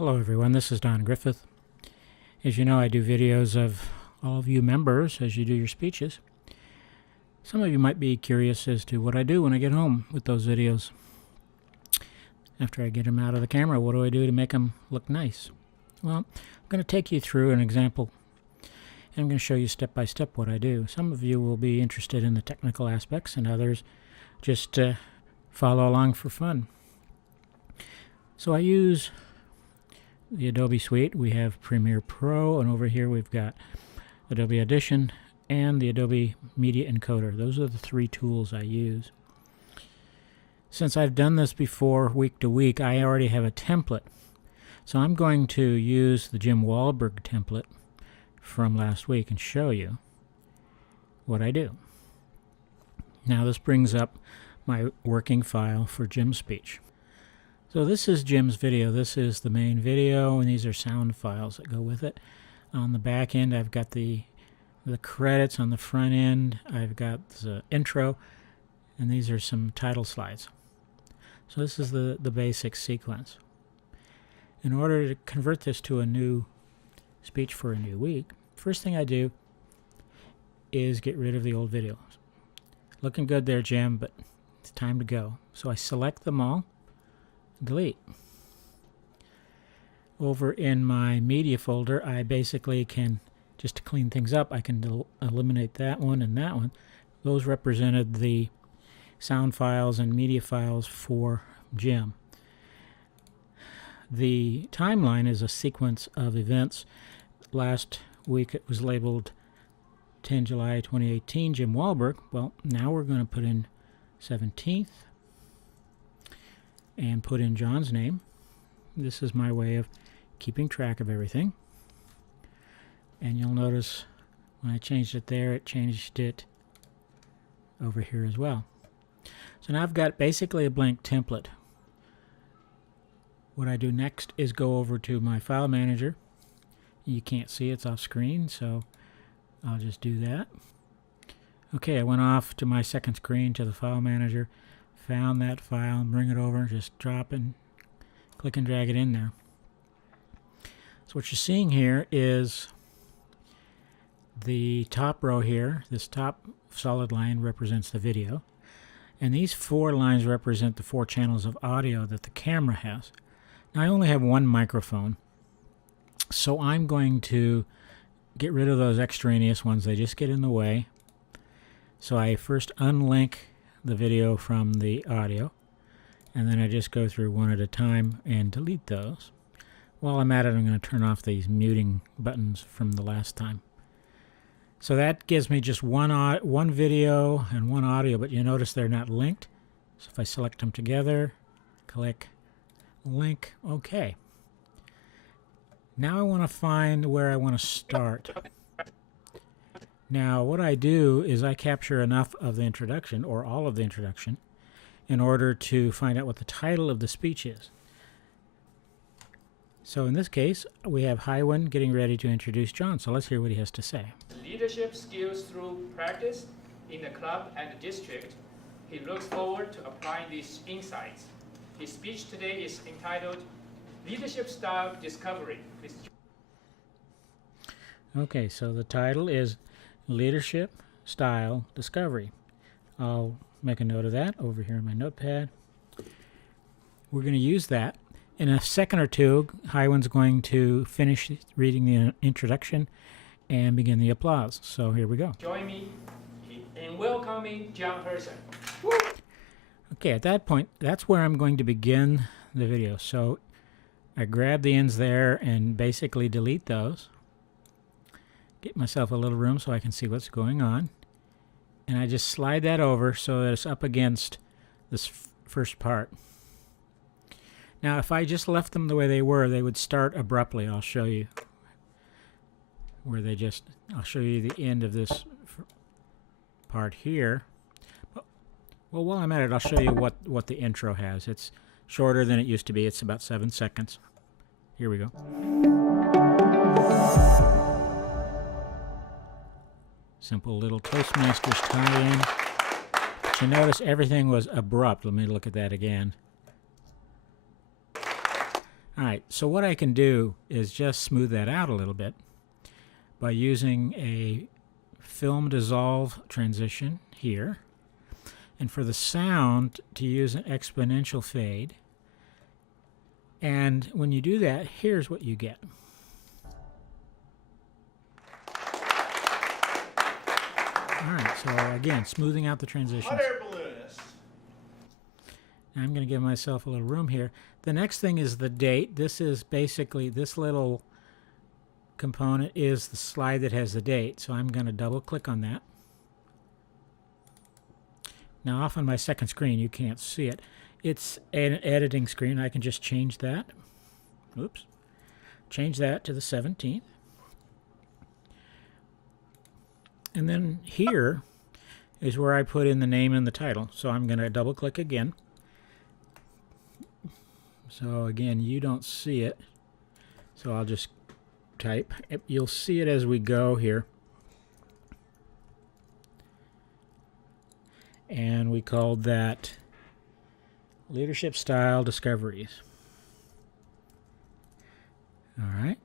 Hello everyone, this is Don Griffith. As you know, I do videos of all of you members as you do your speeches. Some of you might be curious as to what I do when I get home with those videos. After I get them out of the camera, what do I do to make them look nice? Well, I'm going to take you through an example, and I'm going to show you step by step what I do. Some of you will be interested in the technical aspects, and others just follow along for fun. So I use the Adobe Suite. We have Premiere Pro, and over here we've got Adobe Audition and the Adobe Media Encoder. Those are the three tools I use. Since I've done this before week to week, I already have a template. So I'm going to use the Jim Wahlberg template from last week and show you what I do. Now this brings up my working file for Jim's speech. So this is Jim's video. This is the main video, and these are sound files that go with it. On the back end, I've got the credits. On the front end, I've got the intro, and these are some title slides. So this is the basic sequence. In order to convert this to a new speech for a new week, first thing I do is get rid of the old videos. Looking good there, Jim, but it's time to go. So I select them all. Delete. Over in my media folder, I basically can, just to clean things up, I can eliminate that one and that one. Those represented the sound files and media files for Jim. The timeline is a sequence of events. Last week it was labeled 10 July 2018, Jim Wahlberg. Well, now we're going to put in 17th. And put in John's name. This is my way of keeping track of everything. And you'll notice when I changed it there, it changed it over here as well. So now I've got basically a blank template. What I do next is go over to my file manager. You can't see it's off screen, so I'll just do that. Okay, I went off to my second screen to the file manager. Found that file and bring it over, just drop and click and drag it in there. So what you're seeing here is the top row here. This top solid line represents the video, and these four lines represent the four channels of audio that the camera has. Now I only have one microphone, so I'm going to get rid of those extraneous ones. They just get in the way. So I first unlink the video from the audio, and then I just go through one at a time and delete those. While I'm at it, I'm going to turn off these muting buttons from the last time. So that gives me just one video and one audio, but you notice they're not linked. So if I select them together, click link, okay. Now I want to find where I want to start. Now what I do is I capture enough of the introduction, or all of the introduction, in order to find out what the title of the speech is. So in this case, we have Hywen getting ready to introduce John, so let's hear what he has to say. Leadership skills through practice in the club and the district. He looks forward to applying these insights. His speech today is entitled Leadership Style Discovery. Okay, so the title is Leadership Style Discovery. I'll make a note of that over here in my notepad. We're going to use that. In a second or two, Hywen's going to finish reading the introduction and begin the applause. So here we go. Join me in welcoming John Person. Okay, at that point, that's where I'm going to begin the video. So I grab the ends there and basically delete those. Get myself a little room so I can see what's going on. And I just slide that over so that it's up against this first part. Now if I just left them the way they were, they would start abruptly. I'll show you where they just, I'll show you the end of this part here. Well, while I'm at it, I'll show you what the intro has. It's shorter than it used to be. It's about 7 seconds. Here we go. Simple little Toastmasters tie-in. But you notice everything was abrupt. Let me look at that again. Alright, so what I can do is just smooth that out a little bit by using a film dissolve transition here, and for the sound to use an exponential fade. And when you do that, here's what you get. Alright, so again, smoothing out the transitions. Hot air balloonist. Now I'm going to give myself a little room here. The next thing is the date. This is basically, this little component is the slide that has the date. So I'm going to double click on that. Now off on my second screen, you can't see it. It's an editing screen. I can just change that. Oops. Change that to the 17th. And then here is where I put in the name and the title. So I'm going to double click again. So again, you don't see it. So I'll just type. You'll see it as we go here. And we called that Leadership Style Discoveries. All right.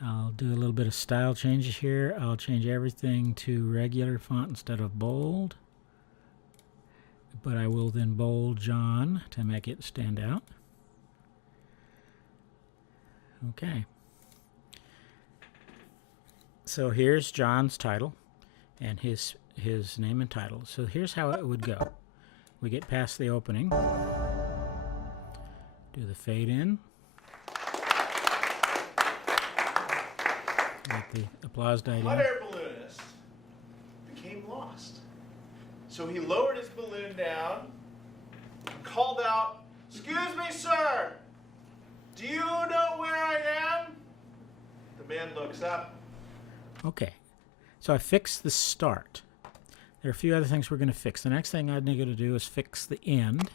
I'll do a little bit of style changes here. I'll change everything to regular font instead of bold. But I will then bold John to make it stand out. Okay. So here's John's title and his name and title. So here's how it would go. We get past the opening. Do the fade in. Let the applause die Hot down. air balloonist became lost. So he lowered his balloon down and called out, "Excuse me, sir. Do you know where I am?" The man looks up. Okay, so I fixed the start. There are a few other things we're going to fix. The next thing I need to do is fix the end.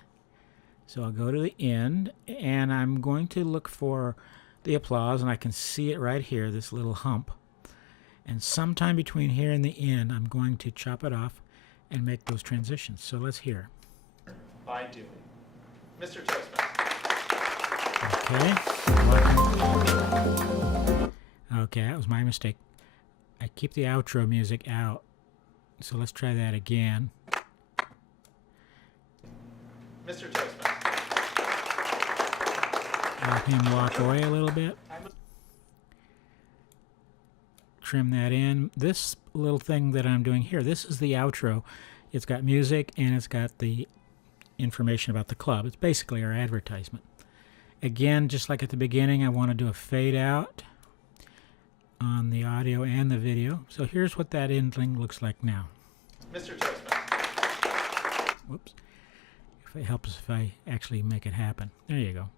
So I'll go to the end, and I'm going to look for the applause, and I can see it right here, this little hump. And sometime between here and the end, I'm going to chop it off and make those transitions. So let's hear. By doing. Mr. Toastmaster. Okay. Okay, that was my mistake. I keep the outro music out. So let's try that again. Mr. Toastmaster. Let him walk away a little bit. Trim that in. This little thing that I'm doing here, this is the outro. It's got music and it's got the information about the club. It's basically our advertisement. Again, just like at the beginning, I want to do a fade out on the audio and the video. So here's what that ending looks like now. Mr. Toastmaster. Whoops. If it helps if I actually make it happen. There you go.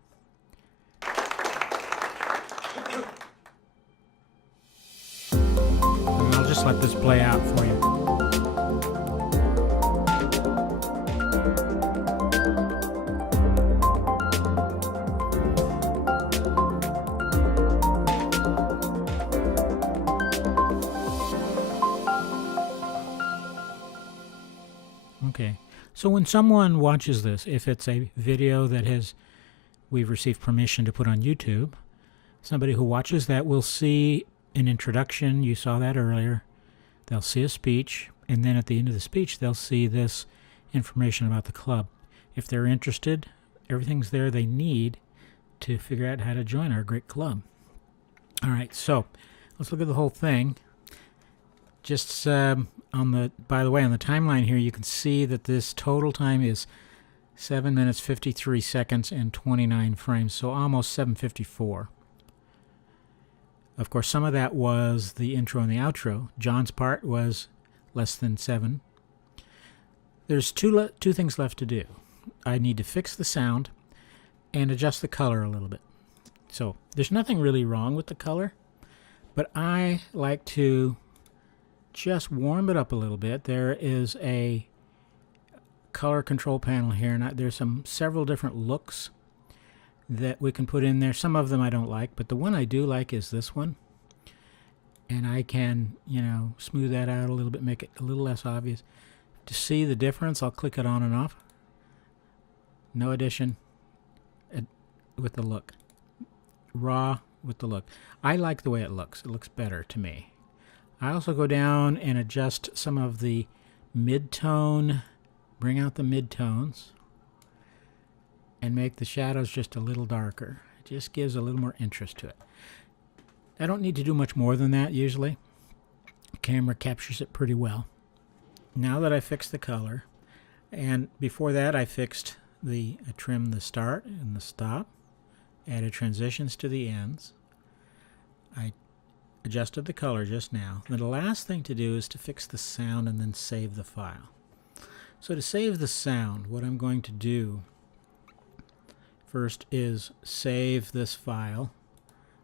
And I'll just let this play out for you. Okay, so when someone watches this, if it's a video that we've received permission to put on YouTube, somebody who watches that will see an introduction. You saw that earlier. They'll see a speech, and then at the end of the speech, they'll see this information about the club. If they're interested, everything's there they need to figure out how to join our great club. All right, so let's look at the whole thing. Just by the way, on the timeline here, you can see that this total time is 7 minutes, 53 seconds, and 29 frames, so almost 7:54. Of course, some of that was the intro and the outro. John's part was less than 7. There's two things left to do. I need to fix the sound and adjust the color a little bit. So there's nothing really wrong with the color, but I like to just warm it up a little bit. There is a color control panel here, and there's several different looks that we can put in there. Some of them I don't like, but the one I do like is this one. And I can, smooth that out a little bit, make it a little less obvious. To see the difference, I'll click it on and off. No addition with the look. Raw with the look. I like the way it looks. It looks better to me. I also go down and adjust some of the mid-tone, bring out the mid-tones, and make the shadows just a little darker. It just gives a little more interest to it. I don't need to do much more than that usually. The camera captures it pretty well. Now that I fixed the color, and before that I trimmed the start and the stop, added transitions to the ends. I adjusted the color just now. Then the last thing to do is to fix the sound and then save the file. So to save the sound, what I'm going to do first is save this file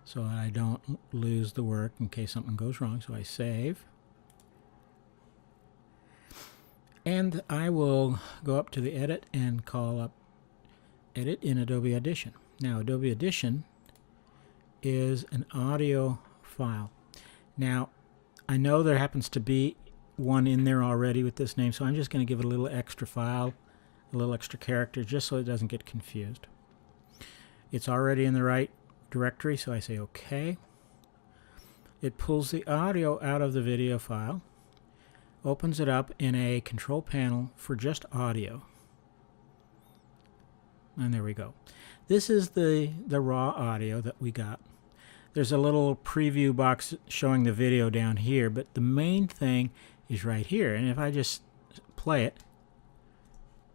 so I don't lose the work in case something goes wrong. So I save. And I will go up to the edit and call up edit in Adobe Audition. Now Adobe Audition is an audio file. Now I know there happens to be one in there already with this name, so I'm just going to give it a little extra file, a little extra character, just so it doesn't get confused. It's already in the right directory, so I say OK. It pulls the audio out of the video file, opens it up in a control panel for just audio. And there we go. This is the raw audio that we got. There's a little preview box showing the video down here, but the main thing is right here. And if I just play it.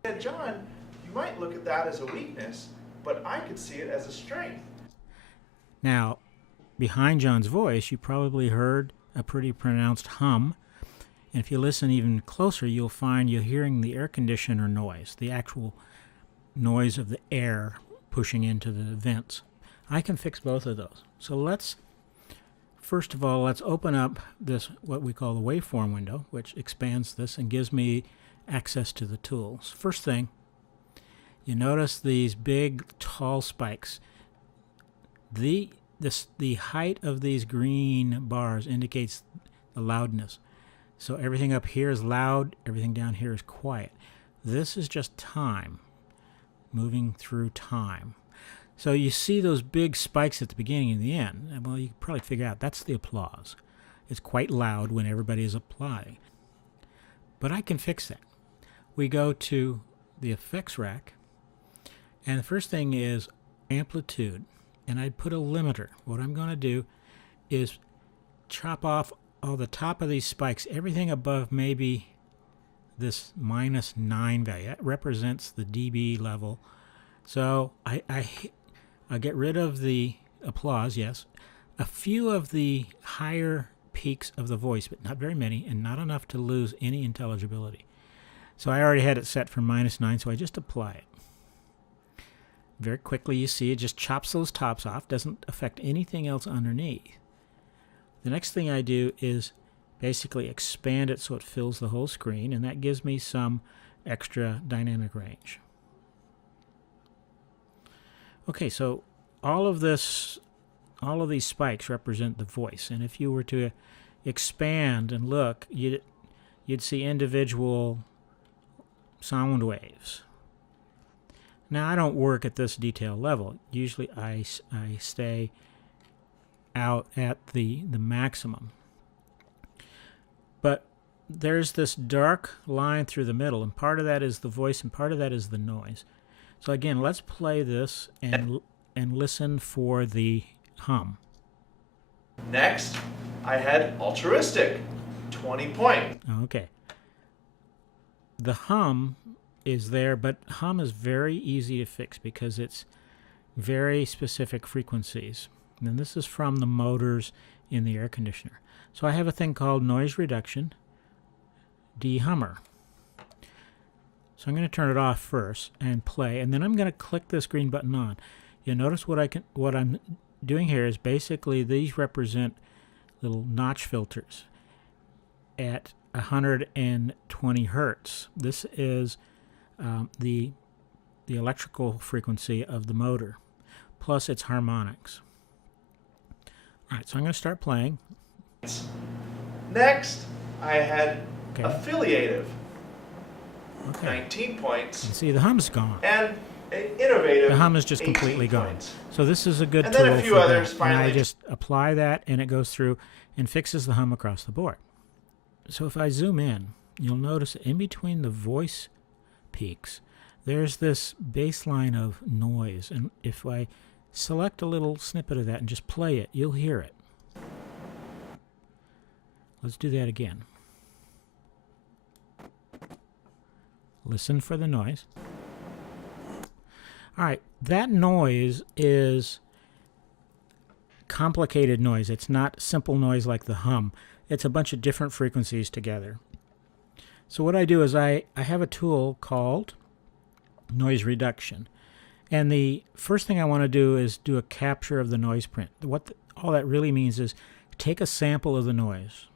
Yeah, John, you might look at that as a weakness, but I could see it as a strength. Now, behind John's voice, you probably heard a pretty pronounced hum. And if you listen even closer, you'll find you're hearing the air conditioner noise, the actual noise of the air pushing into the vents. I can fix both of those. So first of all, let's open up this, what we call the waveform window, which expands this and gives me access to the tools. First thing, you notice these big, tall spikes. The height of these green bars indicates the loudness. So everything up here is loud, everything down here is quiet. This is just time, moving through time. So you see those big spikes at the beginning and the end. Well, you can probably figure out that's the applause. It's quite loud when everybody is applauding. But I can fix that. We go to the effects rack, and the first thing is amplitude. And I put a limiter. What I'm going to do is chop off all the top of these spikes, everything above maybe this -9 value. That represents the dB level. So I'll get rid of the applause, yes. A few of the higher peaks of the voice, but not very many, and not enough to lose any intelligibility. So I already had it set for -9, so I just apply it. Very quickly, you see it just chops those tops off, doesn't affect anything else underneath. The next thing I do is basically expand it so it fills the whole screen, and that gives me some extra dynamic range. Okay, so all of these spikes represent the voice, and if you were to expand and look, you'd see individual sound waves. Now, I don't work at this detail level. Usually I stay out at the maximum. But there's this dark line through the middle, and part of that is the voice and part of that is the noise. So again, let's play this and listen for the hum. Next, I had altruistic, 20 point. Okay. The hum is there, but hum is very easy to fix because it's very specific frequencies. And this is from the motors in the air conditioner. So I have a thing called noise reduction, dehummer. So I'm going to turn it off first and play, and then I'm going to click this green button on. You'll notice what I'm doing here is basically these represent little notch filters at 120 hertz. This is the electrical frequency of the motor, plus its harmonics. All right, so I'm going to start playing. Next, I had affiliative, 19 points. And see, the hum's gone. And innovative. The hum is just 18 completely gone. points. So this is a good And tool then a few for others that. And I finally. just apply that, and it goes through and fixes the hum across the board. So if I zoom in, you'll notice in between the voice peaks, there's this baseline of noise. And if I select a little snippet of that and just play it, you'll hear it. Let's do that again. Listen for the noise. All right, that noise is complicated noise. It's not simple noise like the hum. It's a bunch of different frequencies together. So what I do is I have a tool called noise reduction. And the first thing I want to do is do a capture of the noise print. All that really means is take a sample of the noise.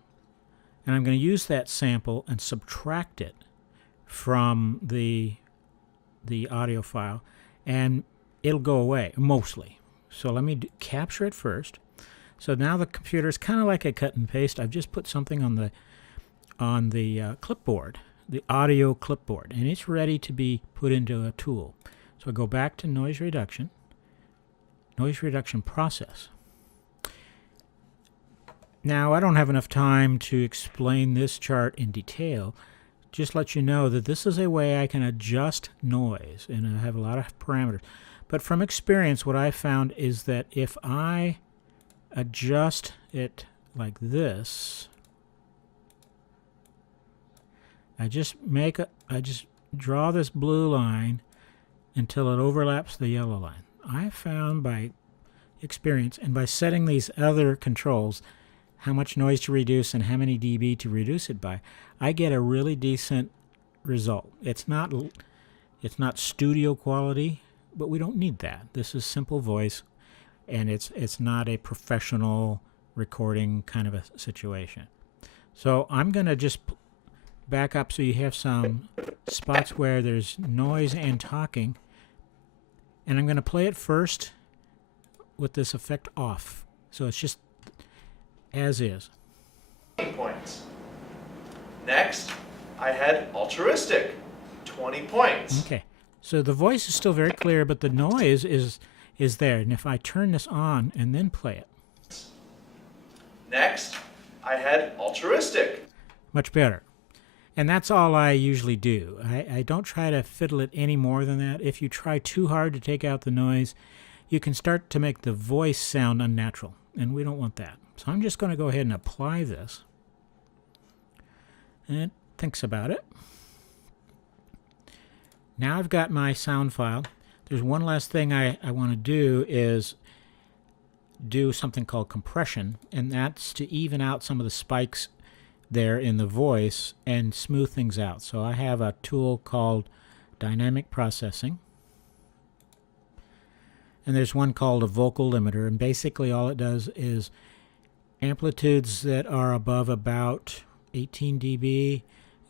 And I'm going to use that sample and subtract it from the audio file, and it'll go away mostly. So let me capture it first. So now the computer is kind of like a cut and paste. I've just put something on the clipboard, the audio clipboard, and it's ready to be put into a tool. So I go back to noise reduction process. Now I don't have enough time to explain this chart in detail. Just let you know that this is a way I can adjust noise, and I have a lot of parameters. But from experience, what I found is that if I adjust it like this, I just draw this blue line until it overlaps the yellow line. I found by experience and by setting these other controls, how much noise to reduce and how many dB to reduce it by, I get a really decent result. It's not studio quality, but we don't need that. This is simple voice, and it's not a professional recording kind of a situation. So I'm going to just back up so you have some spots where there's noise and talking, and I'm going to play it first with this effect off. So it's just as is. Points. Next, I had altruistic, 20 points. Okay, so the voice is still very clear, but the noise is there. And if I turn this on and then play it. Next, I had altruistic. Much better. And that's all I usually do. I don't try to fiddle it any more than that. If you try too hard to take out the noise, you can start to make the voice sound unnatural, and we don't want that. So I'm just going to go ahead and apply this. And it thinks about it. Now I've got my sound file. There's one last thing I want to do is do something called compression, and that's to even out some of the spikes there in the voice and smooth things out. So I have a tool called dynamic processing, and there's one called a vocal limiter, and basically all it does is amplitudes that are above about 18 dB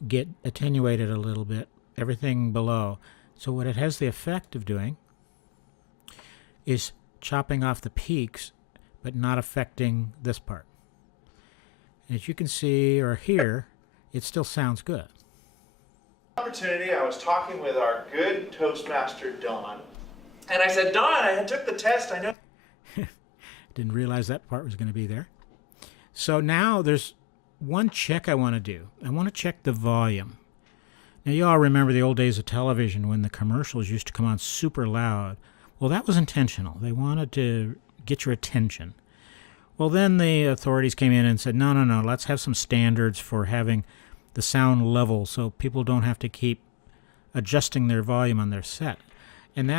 get attenuated a little bit, everything below. So what it has the effect of doing is chopping off the peaks but not affecting this part. As you can see or hear, it still sounds good. Opportunity, I was talking with our good Toastmaster, Don. And I said, Don, I took the test, I know. Didn't realize that part was going to be there. So now there's one check I want to do. I want to check the volume. Now you all remember the old days of television when the commercials used to come on super loud. Well, that was intentional. They wanted to get your attention. Well, then the authorities came in and said, no, let's have some standards for having the sound level so people don't have to keep adjusting their volume on their set. And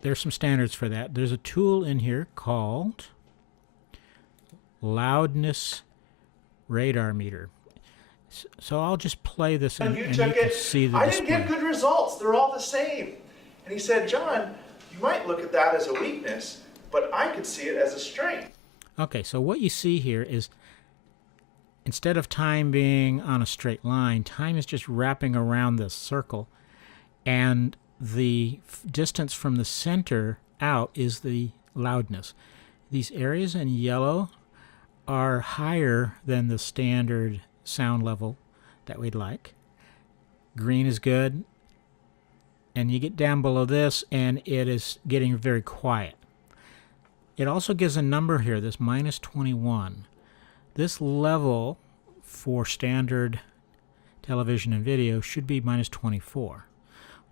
there's some standards for that. There's a tool in here called loudness radar meter. So I'll just play this and you can see the display. I didn't get good results. They're all the same. And he said, John, you might look at that as a weakness, but I could see it as a strength. Okay, so what you see here is instead of time being on a straight line, time is just wrapping around this circle, and the distance from the center out is the loudness. These areas in yellow are higher than the standard sound level that we'd like. Green is good, And you get down below this, and it is getting very quiet. It also gives a number here, this minus 21. This level for standard television and video should be minus 24.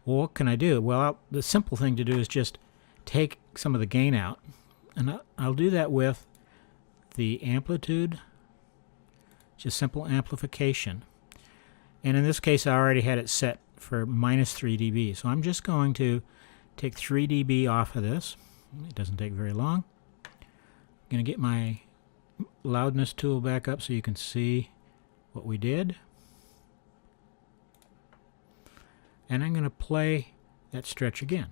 Well, what can I do? Well, the simple thing to do is just take some of the gain out, and I'll do that with the amplitude, just simple amplification. And in this case, I already had it set for minus 3 dB. So I'm just going to take 3 dB off of this. It doesn't take very long. I'm going to get my loudness tool back up so you can see what we did. And I'm going to play that stretch again.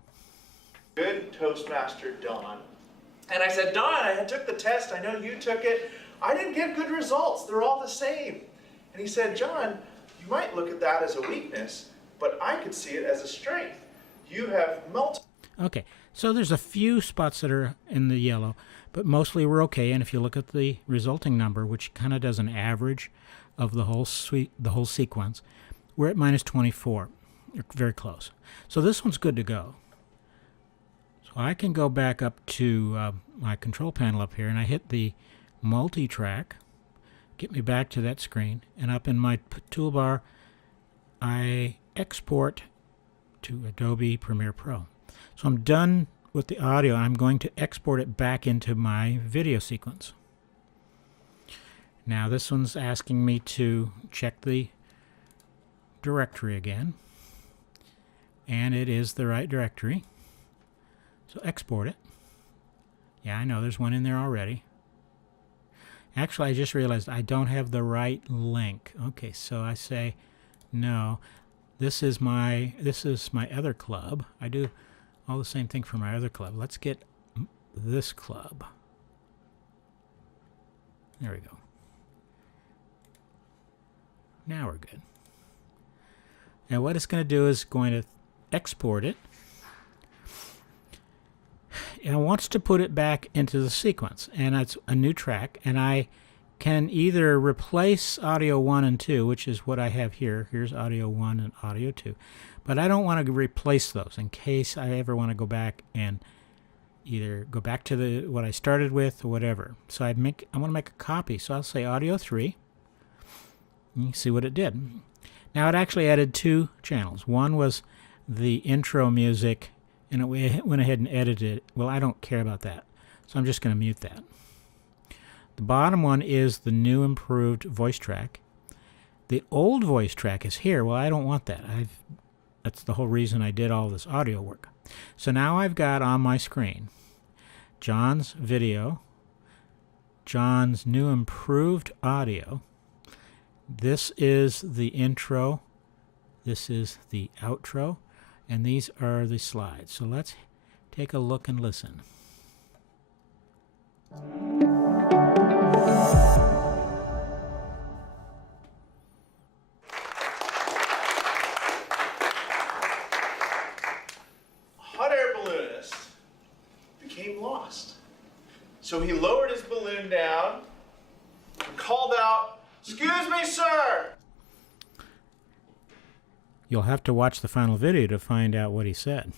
Good Toastmaster, Don. And I said, Don, I took the test. I know you took it. I didn't get good results. They're all the same. And he said, John, you might look at that as a weakness, but I could see it as a strength. You have multiple. Okay, so there's a few spots that are in the yellow, but mostly we're okay. And if you look at the resulting number, which kind of does an average of the whole sequence, we're at minus 24. You're very close. So this one's good to go. So I can go back up to my control panel up here, and I hit the multi-track, get me back to that screen, and up in my toolbar, I export to Adobe Premiere Pro. So I'm done with the audio. I'm going to export it back into my video sequence. Now this one's asking me to check the directory again, and it is the right directory. So export it. Yeah, I know there's one in there already. Actually, I just realized I don't have the right link. Okay, so I say no. This is my other club. I do all the same thing for my other club. Let's get this club. There we go. Now we're good. Now what it's going to do is going to export it. And it wants to put it back into the sequence, and it's a new track, and I can either replace audio 1 and 2, which is what I have here. Here's audio 1 and audio 2. But I don't want to replace those in case I ever want to go back and either go back to what I started with or whatever. So I want to make a copy. So I'll say audio 3. You can see what it did. Now it actually added 2 channels. One was the intro music, and it went ahead and edited it. Well, I don't care about that, so I'm just going to mute that. The bottom one is the new improved voice track. The old voice track is here. Well, I don't want that. That's the whole reason I did all this audio work. So now I've got on my screen John's video, John's new improved audio. This is the intro. This is the outro. And these are the slides. So let's take a look and listen. Hot air balloonist became lost. So he lowered his balloon down and called out, "Excuse me, sir!" You'll have to watch the final video to find out what he said.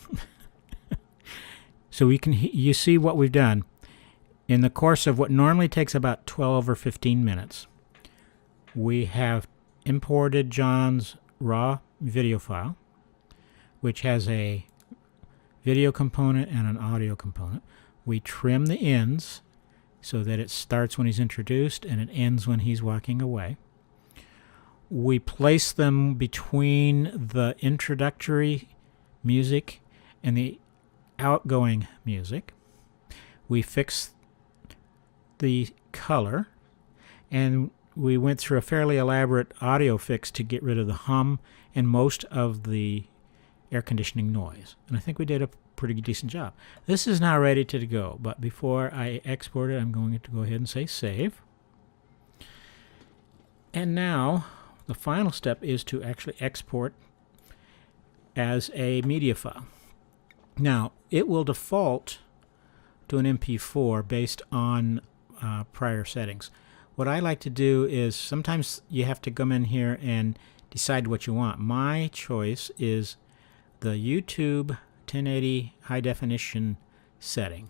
So you see what we've done. In the course of what normally takes about 12 or 15 minutes, we have imported John's raw video file, which has a video component and an audio component. We trim the ends so that it starts when he's introduced and it ends when he's walking away. We place them between the introductory music and the outgoing music. We fix the color, and we went through a fairly elaborate audio fix to get rid of the hum and most of the air conditioning noise. And I think we did a pretty decent job. This is now ready to go, but before I export it, I'm going to go ahead and say save. And now the final step is to actually export as a media file. Now, it will default to an MP4 based on prior settings. What I like to do is sometimes you have to come in here and decide what you want. My choice is the YouTube 1080 high definition setting,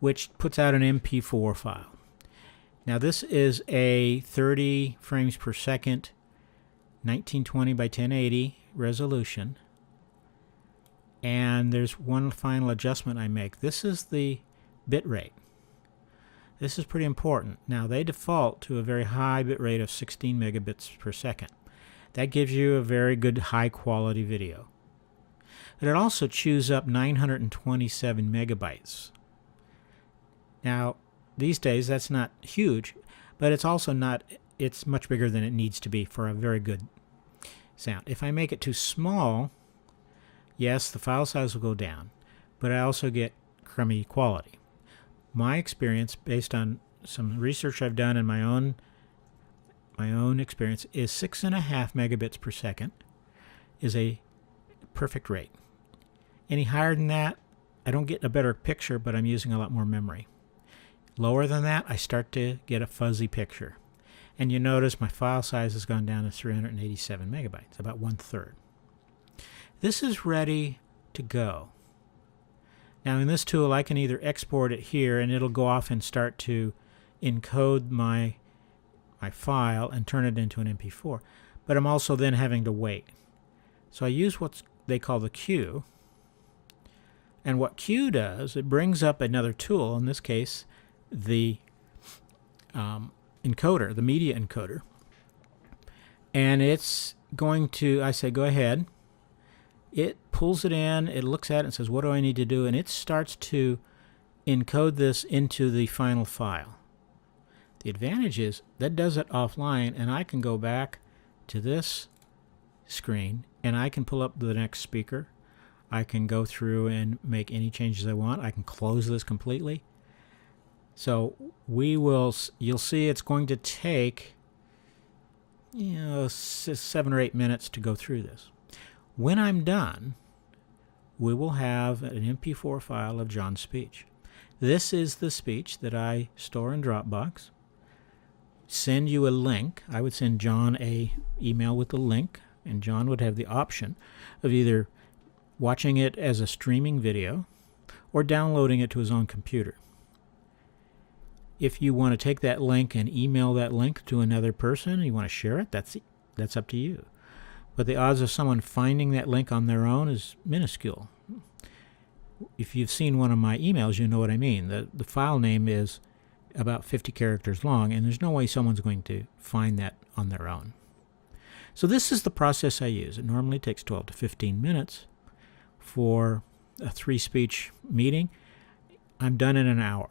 which puts out an MP4 file. Now this is a 30 frames per second 1920 by 1080 resolution, and there's one final adjustment I make. This is the bit rate. This is pretty important. Now they default to a very high bit rate of 16 megabits per second. That gives you a very good high quality video. But it also chews up 927 megabytes. Now these days that's not huge, but it's also not, it's much bigger than it needs to be for a very good sound. If I make it too small, yes, the file size will go down, but I also get crummy quality. My experience, based on some research I've done and my own experience, is 6.5 megabits per second is a perfect rate. Any higher than that, I don't get a better picture, but I'm using a lot more memory. Lower than that, I start to get a fuzzy picture. And you notice my file size has gone down to 387 megabytes, about 1/3. This is ready to go. Now in this tool I can either export it here and it'll go off and start to encode my file and turn it into an MP4. But I'm also then having to wait. So I use what they call the queue. And what queue does, it brings up another tool, in this case the encoder, the media encoder. And it's going to, I say go ahead. It pulls it in, it looks at it and says, what do I need to do? And it starts to encode this into the final file. The advantage is that does it offline, and I can go back to this screen and I can pull up the next speaker. I can go through and make any changes I want. I can close this completely. So you'll see it's going to take 7 or 8 minutes to go through this. When I'm done, we will have an MP4 file of John's speech. This is the speech that I store in Dropbox. Send you a link. I would send John an email with the link, and John would have the option of either watching it as a streaming video or downloading it to his own computer. If you want to take that link and email that link to another person and you want to share it, that's up to you. But the odds of someone finding that link on their own is minuscule. If you've seen one of my emails, you know what I mean. The file name is about 50 characters long, and there's no way someone's going to find that on their own. So this is the process I use. It normally takes 12 to 15 minutes for a 3-speech meeting. I'm done in an hour.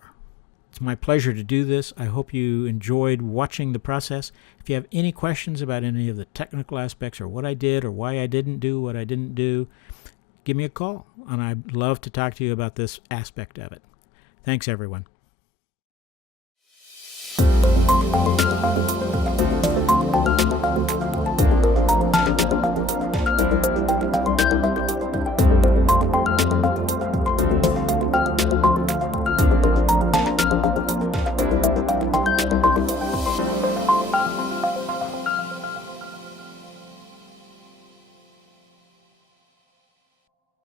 It's my pleasure to do this. I hope you enjoyed watching the process. If you have any questions about any of the technical aspects or what I did or why I didn't do what I didn't do, give me a call, and I'd love to talk to you about this aspect of it. Thanks, everyone.